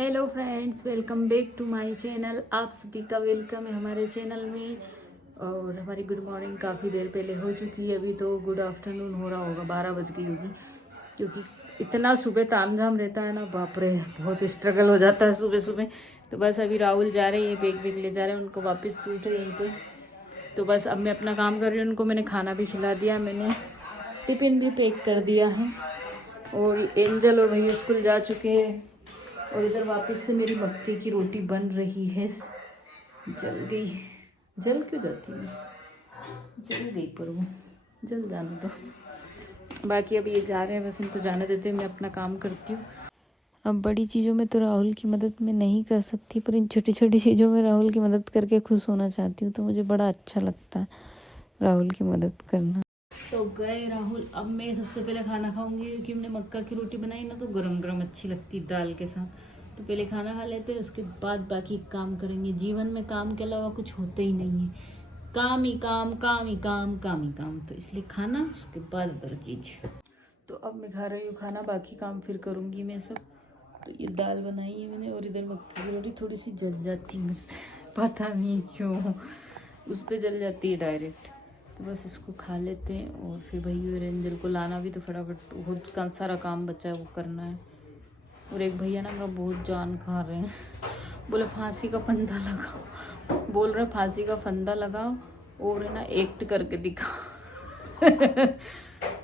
Hello friends, welcome back to my channel. आप सभी का वेलकम है हमारे चैनल में। और हमारी गुड मॉर्निंग काफ़ी देर पहले हो चुकी है, अभी तो गुड आफ्टरनून हो रहा होगा, 12 बज गई होगी। क्योंकि इतना सुबह तामझाम रहता है ना, बाप रे, बहुत स्ट्रगल हो जाता है सुबह सुबह। तो बस अभी राहुल जा रहे हैं, बैग ले जा रहे हैं, उनको वापस सूट है यहीं पर। तो बस अब मैं अपना काम कर रही हूँ। उनको मैंने खाना भी खिला दिया, मैंने टिफ़िन भी पैक कर दिया है। और एंजल और भैया स्कूल जा चुके हैं। और इधर वापस से मेरी मक्के की रोटी बन रही है। जल गई, जल क्यों जाती है, जल गई, पर वो जल जाने दो। बाकी अब ये जा रहे हैं, बस इनको जाने देते हैं, मैं अपना काम करती हूँ। अब बड़ी चीज़ों में तो राहुल की मदद मैं नहीं कर सकती, पर इन छोटी छोटी चीज़ों में राहुल की मदद करके खुश होना चाहती हूँ। तो मुझे बड़ा अच्छा लगता है राहुल की मदद करना। तो गए राहुल। अब मैं सबसे पहले खाना खाऊंगी, क्योंकि हमने मक्का की रोटी बनाई ना, तो गरम गरम अच्छी लगती दाल के साथ। तो पहले खाना खा लेते हैं, उसके बाद बाकी काम करेंगे। जीवन में काम के अलावा कुछ होता ही नहीं है, काम ही काम, काम ही काम, काम ही काम। तो इसलिए खाना, उसके बाद अदर चीज़। तो अब मैं खा रही हूँ खाना, बाकी काम फिर करूँगी मैं सब। तो ये दाल बनाई है मैंने, और इधर मक्की की रोटी थोड़ी सी जल जाती है मेरे से, पता नहीं क्यों, उस पर जल जाती है डायरेक्ट। तो बस इसको खा लेते हैं, और फिर भैया और एंजल को लाना भी, तो फटाफट बहुत सारा काम बचा है, वो करना है। और एक भैया ना मेरा बहुत जान खा रहे हैं, बोले फांसी का फंदा लगाओ, बोल रहे फांसी का फंदा लगाओ और है ना एक्ट करके दिखाओ।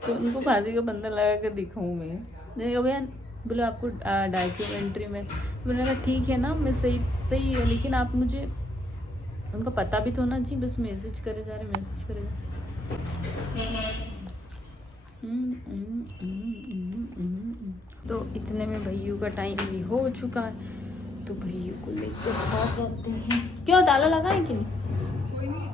तो उनको फांसी का फंदा लगा कर दिखाऊँ मैं? भैया बोले आपको डॉक्यूमेंट्री में। मैंने कहा ठीक है ना, मैं सही सही है, लेकिन आप मुझे, उनका पता भी तो होना चाहिए। बस मैसेज करे जा रहे, मैसेज करे जा रहे। तो इतने में भैयू का टाइम भी हो चुका है, तो भैयू को लेकर आ जाते हैं। क्यों, ताला लगा है कि नहीं? कोई नहीं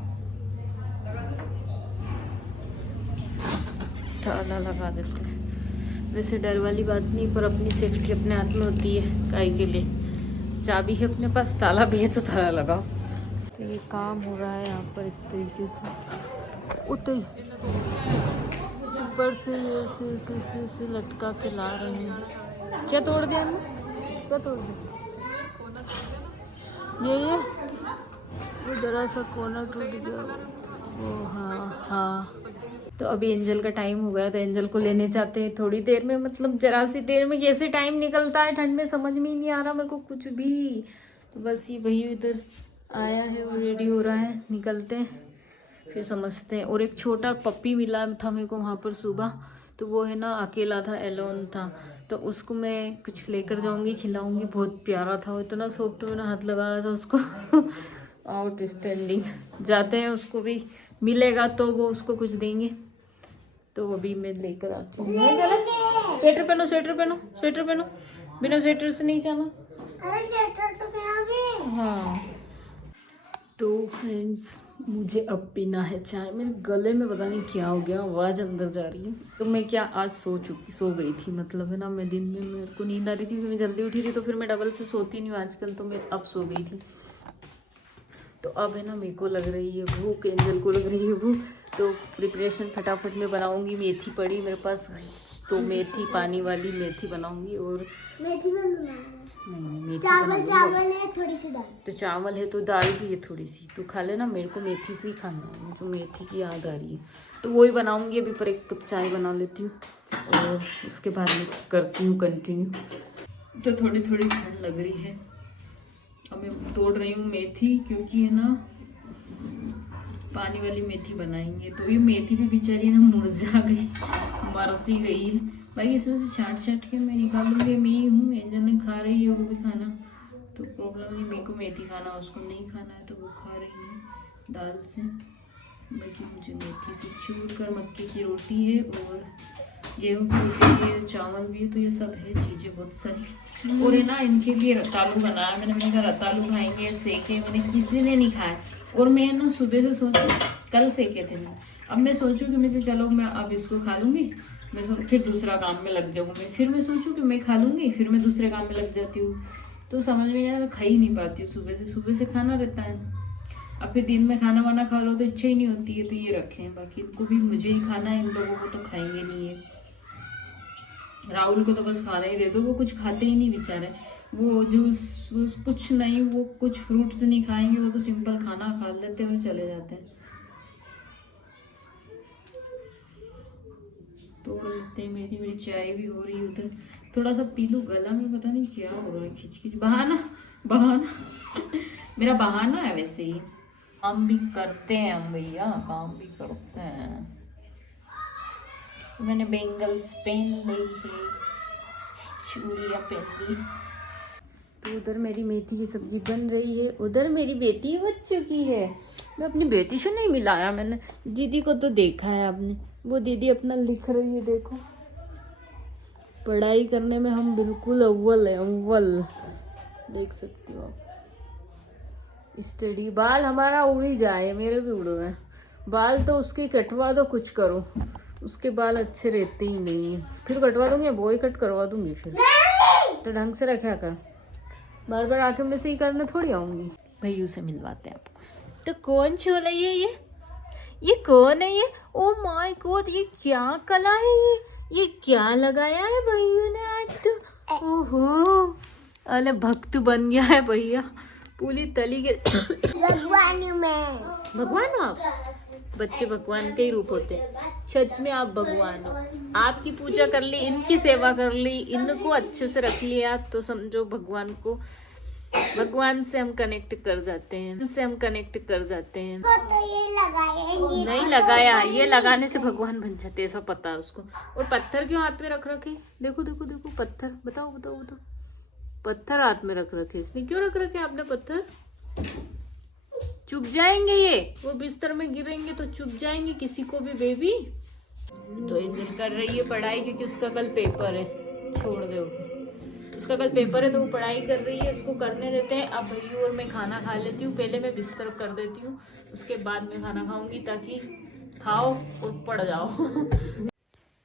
ताला लगा देते हैं। वैसे डर वाली बात नहीं, पर अपनी सेफ्टी अपने हाथ में होती है। काहे के लिए, चाबी है अपने पास, ताला भी है, तो ताला लगाओ। तो ये काम हो रहा है यहाँ पर इस तरीके से। उतर ऊपर से ये से लटका के ला रहे हैं। क्या तोड़ दिया हमने, क्या तोड़ दिया? ये वो जरा सा कोना टूट गया। ओ हाँ हाँ। तो अभी एंजल का टाइम हो गया, तो एंजल को लेने जाते हैं थोड़ी देर में। मतलब जरा सी देर में कैसे टाइम निकलता है ठंड में, समझ में ही नहीं आ रहा मेरे को कुछ भी। तो बस ये भैया इधर आया है, वो रेडी हो रहा है, निकलते हैं फिर समझते हैं। और एक छोटा पप्पी मिला था मेरे को वहाँ पर सुबह, तो वो है ना अकेला था, एलोन था। तो उसको मैं कुछ लेकर जाऊंगी, खिलाऊंगी। बहुत प्यारा था वो, इतना सॉफ्ट, मैंने हाथ लगाया था उसको। आउटस्टैंडिंग। जाते हैं, उसको भी मिलेगा तो वो उसको कुछ देंगे। तो अभी मैं लेकर आती हूँ। स्वेटर पहनो, स्वेटर पहनो, स्वेटर पहनो, बिना स्वेटर से नहीं जाना। अरे स्वेटर तो पहना भी। हाँ। तो फ्रेंड्स, मुझे अब पीना है चाय। मेरे गले में पता नहीं क्या हो गया, आवाज़ अंदर जा रही है। तो मैं क्या आज सो गई थी, मतलब है ना, मैं दिन में मेरे को नींद आ रही थी, मैं जल्दी उठी थी, तो फिर मैं डबल से सोती नहीं हूँ आजकल, तो मैं अब सो गई थी। तो अब है ना, मेरे को लग रही है भूख, एंजल को लग रही है भूख। तो प्रिपरेशन फटाफट में बनाऊंगी। मेथी पड़ी मेरे पास, तो मेथी, पानी वाली मेथी बनाऊंगी। और मेथी नहीं, मेथी चावल है, थोड़ी सी दाल। तो चावल है तो दाल भी है थोड़ी सी, तो खा लेना। मेरे को मेथी से ही खाना है, मुझे मेथी की याद आ रही है, तो वही बनाऊंगी अभी। पर एक कप चाय बना लेती हूँ, और उसके बाद में करती हूँ कंटिन्यू। तो थोड़ी थोड़ी ठंड लग रही है। अब मैं तोड़ रही हूँ मेथी, क्योंकि है ना पानी वाली मेथी बनाएंगे। तो ये मेथी भी बेचारी ना मुरझा गई, मर सी गई है। भाई इसमें से छाट के मैं निकालूंगी। मैं ही हूँ, एंजल ने खा रही है वो भी खाना, तो प्रॉब्लम नहीं। मेरे को मेथी खाना, उसको नहीं खाना है, तो वो खा रही है दाल से। बाकी मुझे मेथी से चूर कर, मक्के की रोटी है, और गेहूँ की रोटी है, चावल भी है। तो ये सब है चीज़ें बहुत सारी। और है ना, इनके लिए रतालू बनाया मैंने कहा रतालू खाएंगे, सेके। मैंने किसी ने नहीं खाया। और मैं ना सुबह से सोचू, कल सेके थे मैं, अब मैं सोचूं कि मुझे, चलो मैं अब इसको खा लूँगी, मैं फिर दूसरा काम में लग जाऊँगी। फिर मैं सोचूं कि मैं खा लूँगी, फिर मैं दूसरे काम में लग जाती हूँ। तो समझ में नहीं आया, मैं खा ही नहीं पाती हूँ। सुबह से खाना रहता है, अब फिर दिन में खाना वाना खा लो तो इच्छा ही नहीं होती है। तो ये रखे हैं, बाकी इनको भी मुझे ही खाना है, इन लोगों को तो खाएंगे नहीं है। राहुल को तो बस खाना ही दे दो, वो कुछ खाते ही नहीं बेचारे। वो जूस वूस कुछ नहीं, वो कुछ फ्रूट्स नहीं खाएंगे, वो तो सिंपल खाना खा लेते हैं और चले जाते हैं। तोड़ लेते हैं। मेरी चाय भी हो रही है उधर, थोड़ा सा पी लूँ, गला में पता नहीं क्या हो रहा है, खिंच खिंच। बहाना बहाना मेरा बहाना है वैसे ही। काम भी करते हैं हम भैया, काम भी करते हैं। मैंने बेंगल्स पहन ली है, चूड़ियाँ पहन ली। तो उधर मेरी मेथी की सब्जी बन रही है, उधर मेरी बेटी बच चुकी है। मैं अपनी बेटी से नहीं मिलाया मैंने, दीदी को तो देखा है आपने, वो दीदी अपना लिख रही है, देखो। पढ़ाई करने में हम बिल्कुल अव्वल है, अव्वल। देख सकती हो आप। स्टडी, बाल हमारा उड़ ही जाए, मेरे भी उड़ रहे हैं बाल, तो उसकी कटवा दो, कुछ करो, उसके बाल अच्छे रहते ही नहीं है। फिर कटवा दूंगी, बॉय कट करवा दूंगी फिर, तो ढंग से रखा कर। बार बार आके मैं से ही करने थोड़ी आऊंगी। भैयू से मिलवाते हैं आपको। तो कौन छोला ये कौन है ये? ओ माय गॉड, ये क्या कला है ये क्या लगाया है भैया ने आज तो। ओहो, अरे भक्त बन गया है भैया, पूरी तली के। भगवान हो आप? बच्चे भगवान के ही रूप होते हैं, सच में आप भगवान हो। आपकी पूजा कर ली, इनकी सेवा कर ली, इनको अच्छे से रख लिया, तो समझो भगवान को, भगवान से हम कनेक्ट कर जाते हैं, इनसे हम कनेक्ट कर जाते हैं। तो ये लगाया नहीं लगाया, ये लगाने से भगवान बन जाते हैं, ऐसा पता है उसको। और पत्थर क्यों हाथ में रख रखे? देखो देखो देखो पत्थर, बताओ बताओ बताओ, पत्थर हाथ में रख रखे इसने, क्यों रख रखे आपने पत्थर? चुप जाएंगे ये, वो बिस्तर में गिरेंगे तो चुप जाएंगे किसी को भी बेबी। तो एंजल कर रही है पढ़ाई, क्योंकि उसका कल पेपर है, छोड़ दो, उसका कल पेपर है तो वो पढ़ाई कर रही है, उसको करने देते हैं। अब भैया और मैं खाना खा लेती हूँ, पहले मैं बिस्तर कर देती हूँ, उसके बाद मैं खाना खाऊंगी, ताकि खाओ और पड़ जाओ।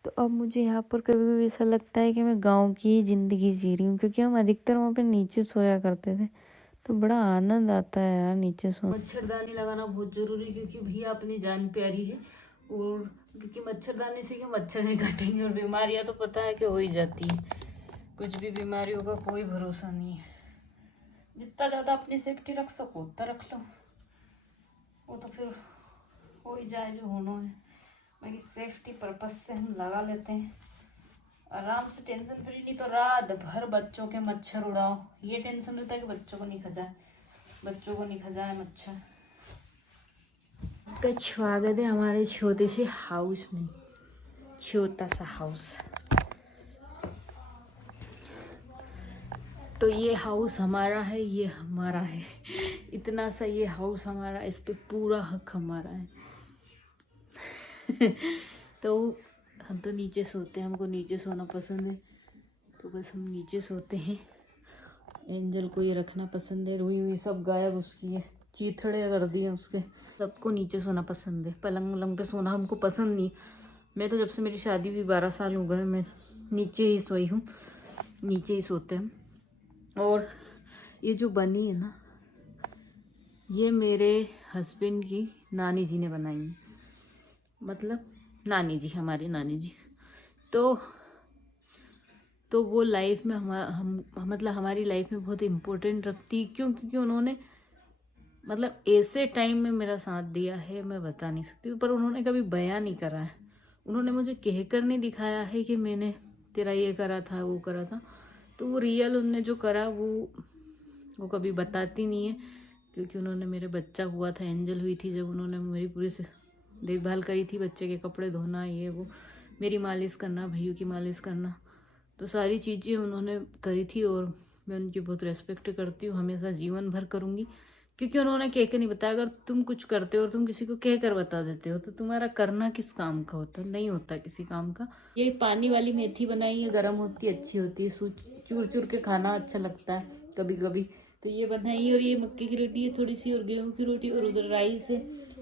तो अब मुझे यहाँ पर कभी कभी ऐसा लगता है कि मैं गांव की ज़िंदगी जी रही हूँ, क्योंकि हम अधिकतर वहाँ पे नीचे सोया करते थे, तो बड़ा आनंद आता है यार नीचे सो। मच्छरदानी लगाना बहुत ज़रूरी, क्योंकि भैया अपनी जान प्यारी है, और क्योंकि मच्छरदानी से क्या मच्छर नहीं काटेंगे, और बीमारियाँ तो पता है कि हो ही जाती है, कुछ भी बीमारियों का कोई भरोसा नहीं है। जितना ज़्यादा अपनी सेफ्टी रख सको उतना रख लो, वो तो फिर हो ही जाए जो होना है। बाकी सेफ्टी पर्पस से हम लगा लेते हैं, आराम से, टेंशन फ्री। नहीं तो रात भर बच्चों के मच्छर उड़ाओ, ये टेंशन रहता है कि बच्चों को नहीं खजाए, बच्चों को नहीं खजाए मच्छर। का स्वागत है हमारे छोटे से हाउस में, छोटा सा हाउस। तो ये हाउस हमारा है, ये हमारा है, इतना सा ये हाउस हमारा, इस पे पूरा हक हमारा है। तो हम तो नीचे सोते हैं, हमको नीचे सोना पसंद है, तो बस हम नीचे सोते हैं। एंजल को ये रखना पसंद है, रुई हुई सब गायब उसकी है, चीथड़े कर दिए उसके। सबको नीचे सोना पसंद है, पलंग वलंग पे सोना हमको पसंद नहीं। मैं तो जब से मेरी शादी हुई 12 साल हो गए, मैं नीचे ही सोई हूँ, नीचे ही सोते हैं। और ये जो बनी है ना, ये मेरे हस्बैंड की नानी जी ने बनाई है, मतलब नानी जी, हमारी नानी जी। तो वो लाइफ में हम मतलब हमारी लाइफ में बहुत इम्पोर्टेंट रखती, क्यों? क्योंकि उन्होंने मतलब ऐसे टाइम में मेरा साथ दिया है, मैं बता नहीं सकती, पर उन्होंने कभी बयां नहीं करा है, उन्होंने मुझे कहकर नहीं दिखाया है कि मैंने तेरा ये करा था वो करा था। तो वो रियल उनने जो करा वो कभी बताती नहीं है, क्योंकि उन्होंने मेरे बच्चा हुआ था, एंजल हुई थी जब, उन्होंने मेरी पूरी से देखभाल करी थी, बच्चे के कपड़े धोना, ये वो, मेरी मालिश करना, भैया की मालिश करना, तो सारी चीज़ें उन्होंने करी थी। और मैं उनकी बहुत रेस्पेक्ट करती हूँ, हमेशा जीवन भर करूँगी, क्योंकि उन्होंने कह के नहीं बताया। अगर तुम कुछ करते हो और तुम किसी को कह कर बता देते हो, तो तुम्हारा करना किस काम का होता है? नहीं होता किसी काम का। ये पानी वाली मेथी बनाई है, गर्म होती है, अच्छी होती है, चूर चूर के खाना अच्छा लगता है कभी कभी। तो ये बनाई, और ये मक्की की रोटी है थोड़ी सी, और गेहूं की रोटी, और उधर राइस है,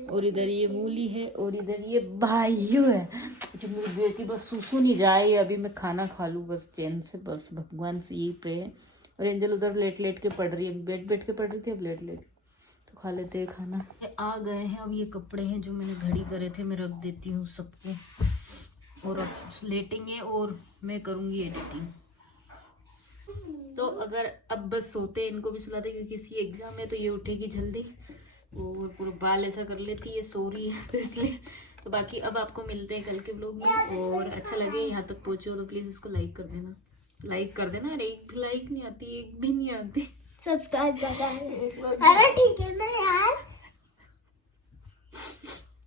और इधर ये मूली है, और इधर ये भाइयों है। जो मेरी बेटी बस सूसू नहीं जाए अभी, मैं खाना खा लूँ बस चैन से, बस भगवान से यही प्रे है। और एंजल उधर लेट लेट के पढ़ रही है, बैठ के पढ़ रही थी, अब लेट लेट तो खा लेते हैं खाना। आ गए हैं, अब ये कपड़े हैं जो मैंने घड़ी करे थे, मैं रख देती हूँ सबको, और अब लेटेंगे और मैं करूँगी एडिटिंग। तो अगर अब बस सोते इनको भी सुलाते क्योंकि किसी एग्जाम है तो ये उठेगी जल्दी और पूरा बाल ऐसा कर लेती है, सो रही है तो इसलिए। तो बाकी अब आपको मिलते हैं कल के व्लॉग में, और अच्छा लगे यहाँ तक पहुंचे हो तो प्लीज इसको लाइक कर देना, लाइक कर देना। अरे एक भी लाइक नहीं आती, एक भी नहीं आती। सब्सक्राइब ज्यादा है। अरे ठीक है ना यार।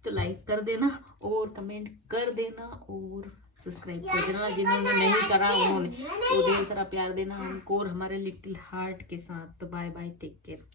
तो लाइक कर देना और कमेंट कर देना और सब्सक्राइब कर देना। जिन्होंने नहीं करा उन्होंने तो ढेर सारा प्यार देना हमको और हमारे लिटिल हार्ट के साथ। तो बाय बाय, टेक केयर।